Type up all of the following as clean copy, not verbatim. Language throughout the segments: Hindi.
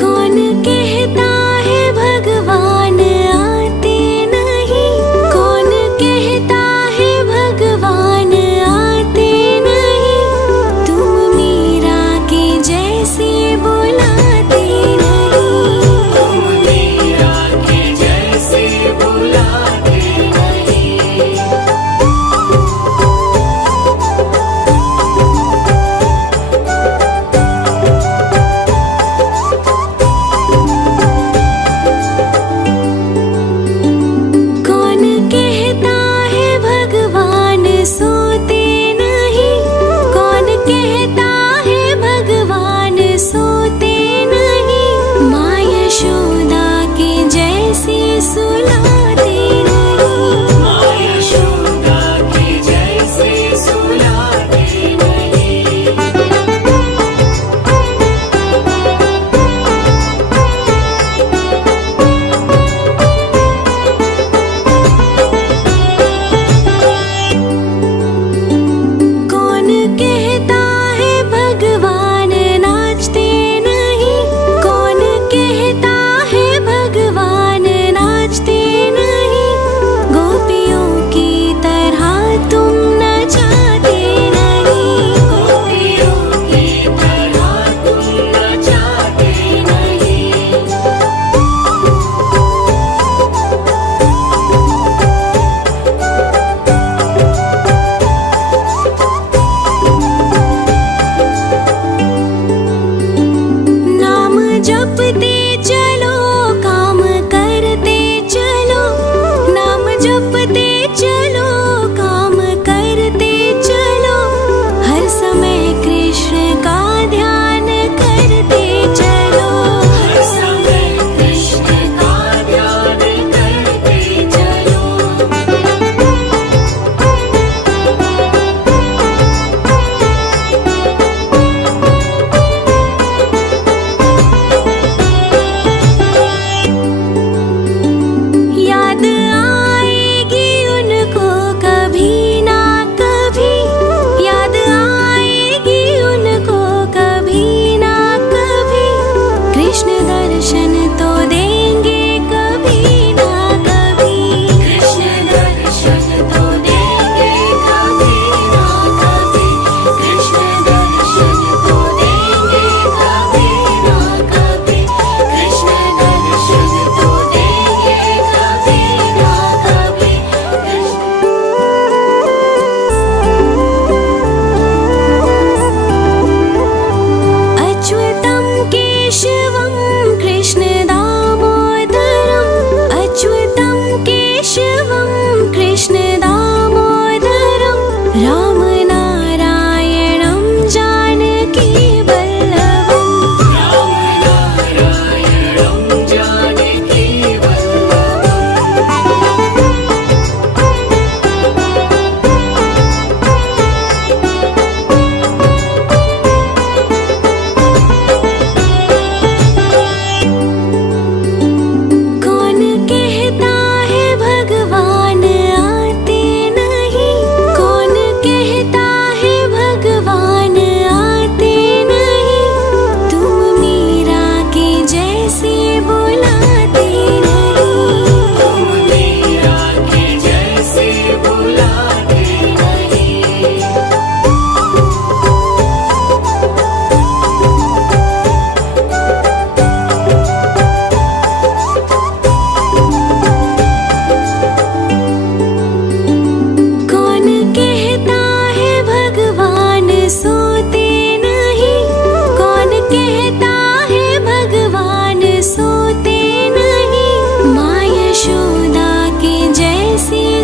कौन कहता है भगवान आते नहीं, कौन कह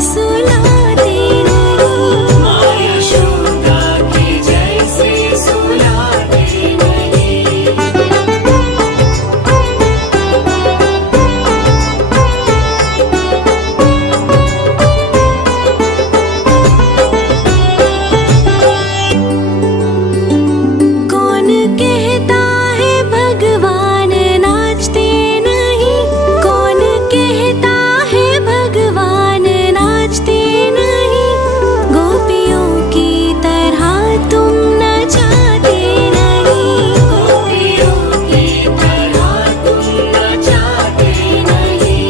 सुलाते नहीं। माँ यशोदा की जैसे सुलाते नहीं। कौन कहता है भगवान नाचते नहीं? कौन कहता है भगवान नाचते नहीं? गोपियों की तरह तुम नचाते नहीं। गोपियों की तरह तुम नचाते नहीं।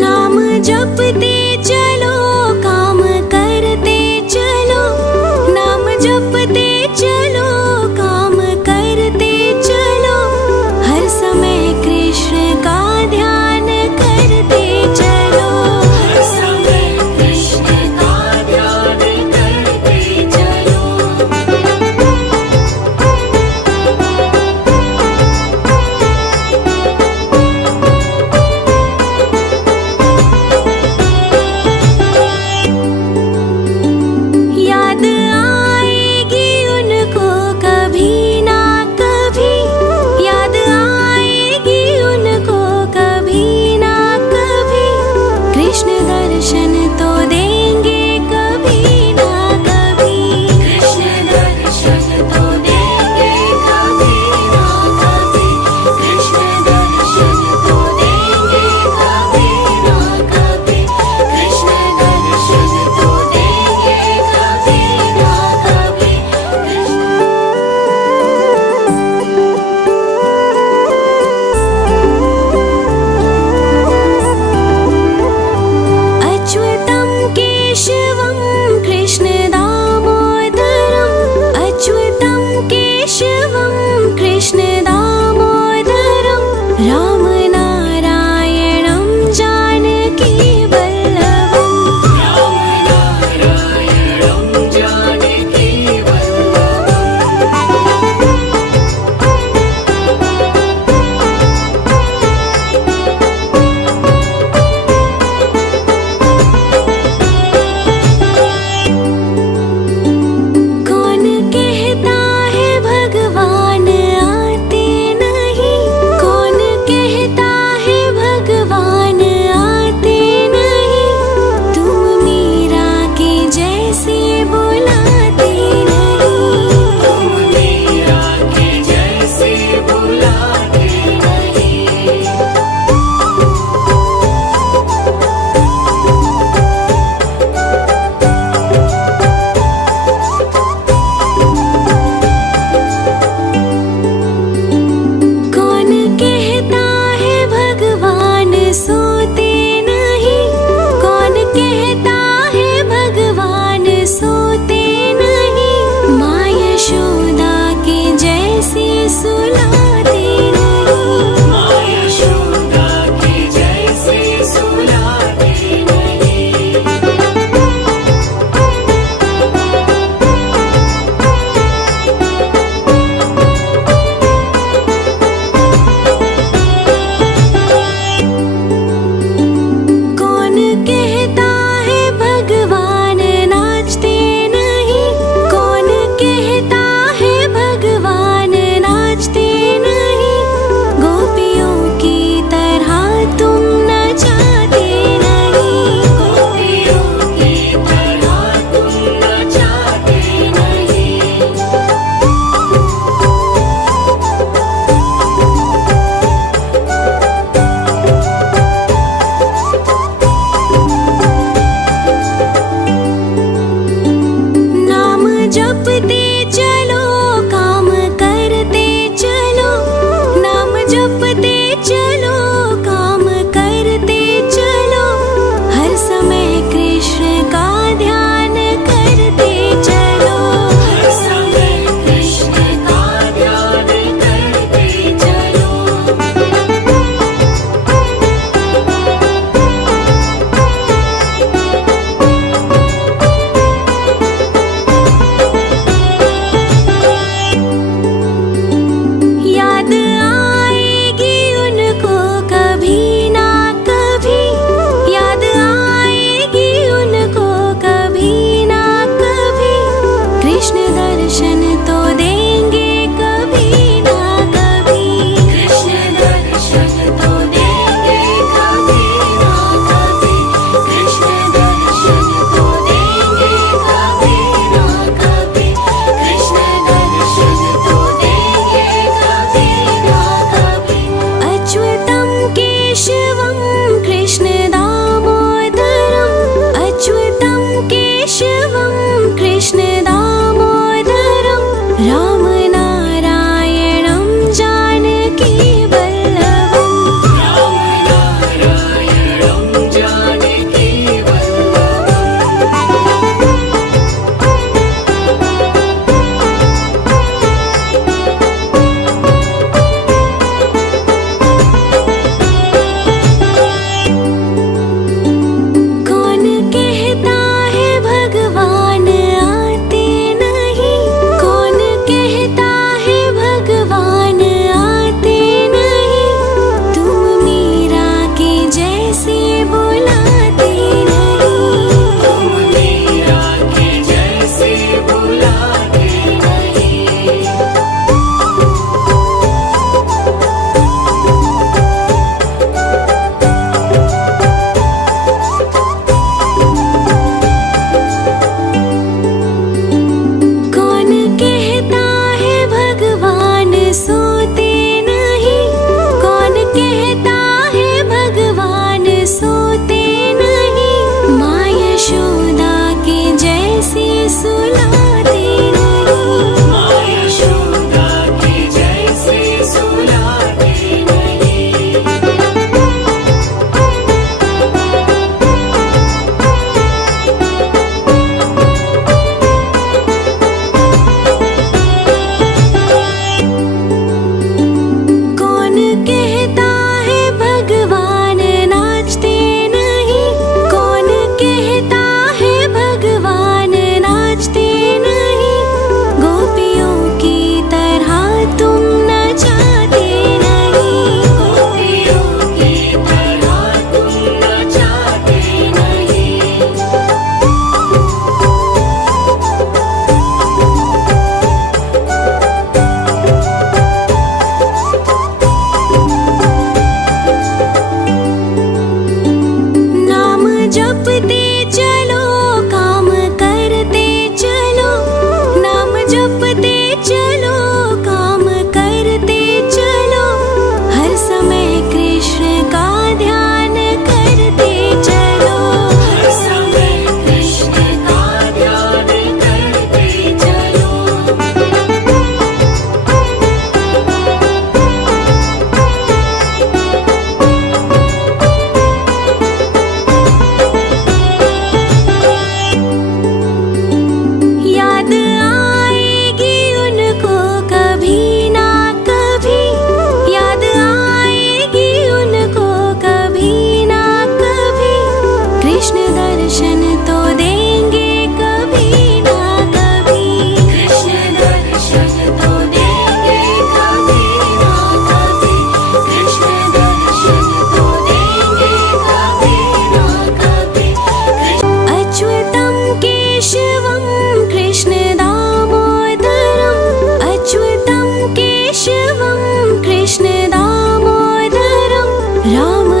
नाम जपते चलो, काम करते चलो। नाम जपते चलो, काम करते चलो। हर समय कृष्ण का ध्यान करते चलो। हर समय कृष्ण का ध्यान करते चलो। याद आएगी उनको कभी ना कभी। याद आएगी उनको कभी ना कभी। कृष्ण दर्शन तो देंगे कभी ना कभी। कृष्ण दर्शन तो देंगे कभी ना कभी। कृष्ण दर्शन तो देंगे कभी ना कभी। कृष्ण दर्शन तो देंगे कभी ना कभी। अच्युतं केशवं कृष्ण दामोदरम्। अच्युतं केशवं कृष्ण दामोदरम्। राम नारायणं जानकी वल्लभम्। राम नारायणं जानकी वल्लभम्। कौन कहता है भगवान आते नहीं? कौन कहता है भगवान आते नहीं? तुम मीरा के जैसे बुलाते नहीं। तुम मीरा के जैसे बुलाते नहीं। कौन कहता है भगवान सोते नहीं? कौन कहता है भगवान सोते नहीं? माँ यशोदा के जैसे सुलाते नहीं। माँ यशोदा की जैसे सुलाते नहीं। कौन कहता है भगवान नाचते नहीं? कौन कहता है भगवान नाचते नहीं? गोपियों की तरह तुम नचाते नहीं। गोपियों की तरह तुम नचाते नहीं। नाम जपते चलो, काम करते चलो। नाम जपते चलो, काम करते चलो। हर समय कृष्ण का ध्यान करते चलो। हर समय कृष्ण का ध्यान करते चलो। कृष्ण दर्शन तो देंगे कभी ना कभी। कृष्ण दर्शन तो देंगे कभी ना कभी। कृष्ण दर्शन तो देंगे कभी ना कभी। अच्युतं केशवं कृष्ण दामोदरम् अच्युतं केशवं कृष्ण दामोदरं राम